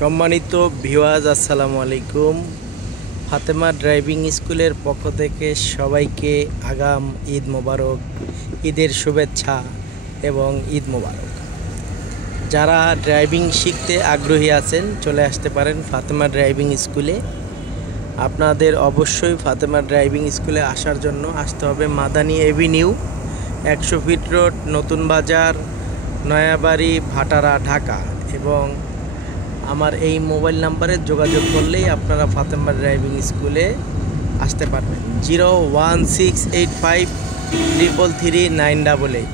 সম্মানিত ভিউয়ার্স, আসসালামু আলাইকুম। ফাতেমা ড্রাইভিং স্কুলের পক্ষ থেকে সবাইকে আগাম ঈদ মোবারক, ঈদের শুভেচ্ছা এবং ঈদ মোবারক। যারা ড্রাইভিং শিখতে আগ্রহী আছেন চলে আসতে পারেন ফাতেমা ড্রাইভিং স্কুলে। আপনাদের অবশ্যই ফাতেমা ড্রাইভিং স্কুলে আসার জন্য আসতে হবে মাদানী এভিনিউ, 100 ফিট রোড, নতুন বাজার, নয়াবাড়ি, ভাটারা, ঢাকা। এবং আমার এই মোবাইল নাম্বারে যোগাযোগ করলেই আপনারা ফাতেমা ড্রাইভিং স্কুলে আসতে পারবেন। 01685333988।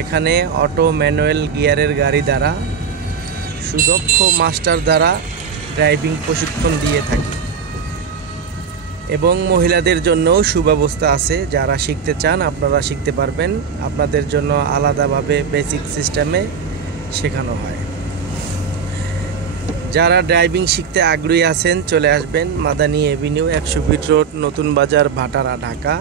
এখানে অটো ম্যানুয়াল গিয়ারের গাড়ি দ্বারা সুদক্ষ মাস্টার দ্বারা ড্রাইভিং প্রশিক্ষণ দিয়ে থাকি এবং মহিলাদের জন্যও সুব্যবস্থা আছে। যারা শিখতে চান আপনারা শিখতে পারবেন। আপনাদের জন্য আলাদাভাবে বেসিক সিস্টেমে শেখানো হয়। যারা ড্রাইভিং শিখতে আগ্রহী আছেন চলে আসবেন মাদানী এভিনিউ, 100 ফিট রোড, নতুন বাজার, ভাটারা, ঢাকা।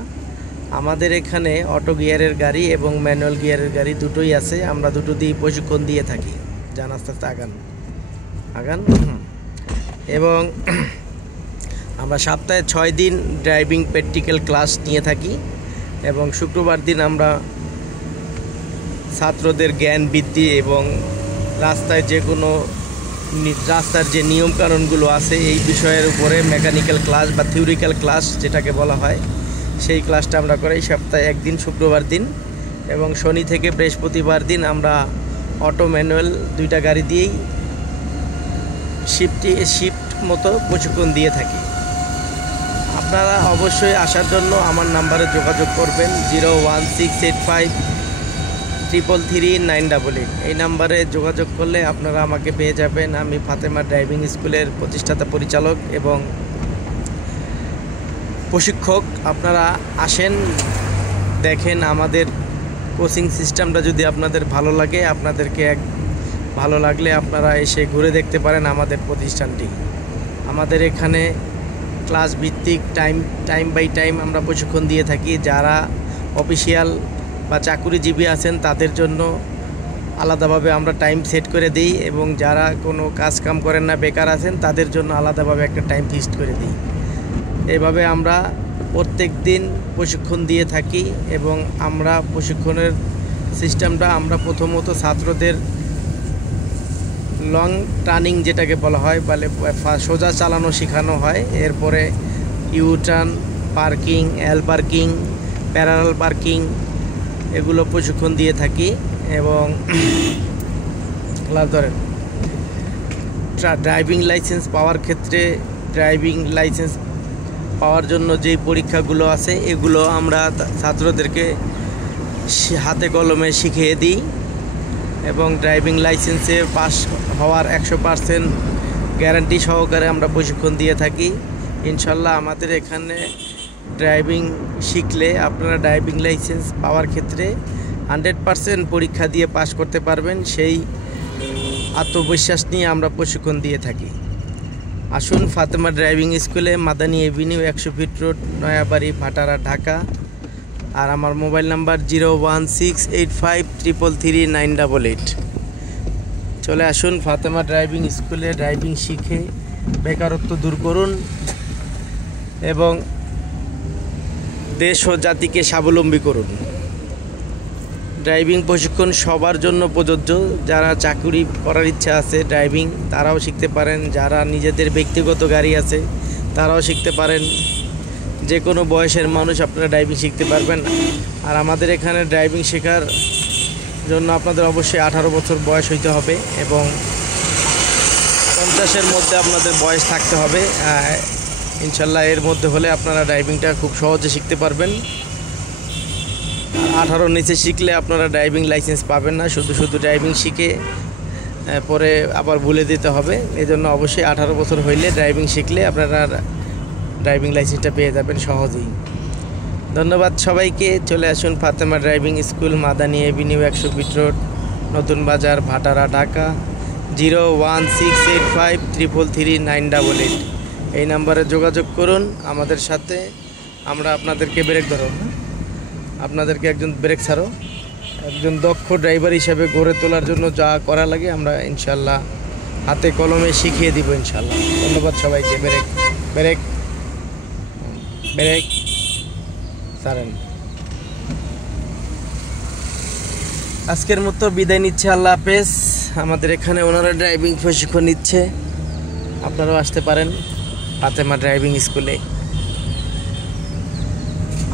আমাদের এখানে অটো গিয়ারের গাড়ি এবং ম্যানুয়াল গিয়ারের গাড়ি দুটোই আছে। আমরা দুটো দিয়ে প্রশিক্ষণ দিয়ে থাকি। যান আস্তে আস্তে আগান। এবং আমরা সপ্তাহে 6 দিন ড্রাইভিং প্র্যাকটিক্যাল ক্লাস নিয়ে থাকি এবং শুক্রবার দিন আমরা ছাত্রদের জ্ঞান বৃদ্ধি এবং রাস্তায় রাস্তার যে নিয়মকানুনগুলো আছে এই বিষয়ের উপরে মেকানিক্যাল ক্লাস বা থিওরিক্যাল ক্লাস যেটাকে বলা হয়, সেই ক্লাসটা আমরা করি সপ্তাহে 1 দিন শুক্রবার দিন। এবং শনি থেকে বৃহস্পতিবার দিন আমরা অটো ম্যানুয়াল দুইটা গাড়ি দিয়েই শিফট মতো প্রশিক্ষণ দিয়ে থাকি। আপনারা অবশ্যই আসার জন্য আমার নাম্বারে যোগাযোগ করবেন, 01685333988। এই নাম্বারে যোগাযোগ করলে আপনারা আমাকে পেয়ে যাবেন। আমি ফাতেমা ড্রাইভিং স্কুলের প্রতিষ্ঠাতা পরিচালক এবং প্রশিক্ষক। আপনারা আসেন, দেখেন আমাদের কোচিং সিস্টেমটা। যদি আপনাদের ভালো লাগে, ভালো লাগলে আপনারা এসে ঘুরে দেখতে পারেন আমাদের প্রতিষ্ঠানটি। আমাদের এখানে ক্লাস ভিত্তিক টাইম বাই টাইম আমরা প্রশিক্ষণ দিয়ে থাকি। যারা অফিসিয়াল বা চাকুরিজীবী আছেন তাদের জন্য আলাদাভাবে আমরা টাইম সেট করে দিই এবং যারা কোনো কাজ কাম করেন না, বেকার আছেন, তাদের জন্য আলাদাভাবে একটা টাইম ফিক্সড করে দিই। এভাবে আমরা প্রত্যেক দিন প্রশিক্ষণ দিয়ে থাকি এবং আমরা প্রশিক্ষণের সিস্টেমটা আমরা প্রথমত ছাত্রদের লং টার্নিং যেটাকে বলা হয়, বলে সোজা চালানো শেখানো হয়। এরপরে ইউটার্ন, পার্কিং, এল পার্কিং, প্যারালাল পার্কিং এগুলো প্রশিক্ষণ দিয়ে থাকি। এবং ড্রাইভিং লাইসেন্স পাওয়ার ক্ষেত্রে ড্রাইভিং লাইসেন্স পাওয়ার জন্য যেই পরীক্ষাগুলো আছে এগুলো আমরা ছাত্রদেরকে হাতে কলমে শিখিয়ে দিই এবং ড্রাইভিং লাইসেন্সে পাস হওয়ার 100% গ্যারান্টি সহকারে আমরা প্রশিক্ষণ দিয়ে থাকি। ইনশাল্লাহ আমাদের এখানে ড্রাইভিং শিখলে আপনারা ড্রাইভিং লাইসেন্স পাওয়ার ক্ষেত্রে 100% পরীক্ষা দিয়ে পাস করতে পারবেন। সেই আত্মবিশ্বাস নিয়ে আমরা প্রশিক্ষণ দিয়ে থাকি। আসুন ফাতেমা ড্রাইভিং স্কুলে, Madani avenue, 100 feet road, Nayabari, Bhatara, Dhaka. আর আমার মোবাইল নাম্বার 01685333988। চলে আসুন ফাতেমা ড্রাইভিং স্কুলে ড্রাইভিং শিখে বেকারত্ব দূর করুন এবং দেশ ও জাতিকে স্বাবলম্বী করুন। ড্রাইভিং প্রশিক্ষণ সবার জন্য প্রযোজ্য। যারা চাকরি করার ইচ্ছা আছে ড্রাইভিং, তারাও শিখতে পারেন। যারা নিজেদের ব্যক্তিগত গাড়ি আছে তারাও শিখতে পারেন। যে কোনো বয়সের মানুষ আপনারা ড্রাইভিং শিখতে পারবেন। আর আমাদের এখানে ড্রাইভিং শেখার জন্য আপনাদের অবশ্যই 18 বছর বয়স হইতে হবে এবং 50-এর মধ্যে আপনাদের বয়স থাকতে হবে। ইনশাল্লাহ এর মধ্যে হলে আপনারা ড্রাইভিংটা খুব সহজে শিখতে পারবেন। 18 নিচে শিখলে আপনারা ড্রাইভিং লাইসেন্স পাবেন না। শুধু ড্রাইভিং শিখে পরে আবার ভুলে দিতে হবে। এজন্য অবশ্যই 18 বছর হইলে ড্রাইভিং শিখলে আপনারা ড্রাইভিং লাইসেন্সটা পেয়ে যাবেন সহজেই। ধন্যবাদ সবাইকে। চলে আসুন Fatema driving school, Madani avenue, 100 feet road, নতুন বাজার, ভাটারা, ঢাকা। 01685333988। এই নাম্বারে যোগাযোগ করুন আমাদের সাথে। আমরা আপনাদেরকে একজন দক্ষ ড্রাইভার হিসেবে গড়ে তোলার জন্য যা করা লাগে আমরা ইনশাল্লাহ হাতে কলমে শিখিয়ে দিব ইনশাল্লাহ। ধন্যবাদ সবাইকে। ব্রেক ব্রেক ব্রেক সারেন। আজকের মতো বিদায় নিচ্ছে, আল্লাহ হাফেজ। আমাদের এখানে ওনারা ড্রাইভিং প্রশিক্ষণ নিচ্ছে, আপনারাও আসতে পারেন ফাতেমা ড্রাইভিং স্কুলে।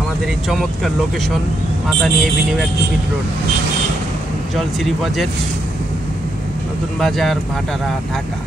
আমাদের এই চমৎকার location Madani Avenue 1 fit road, Jolshiri budget, নতুন বাজার, ভাটারা, ঢাকা।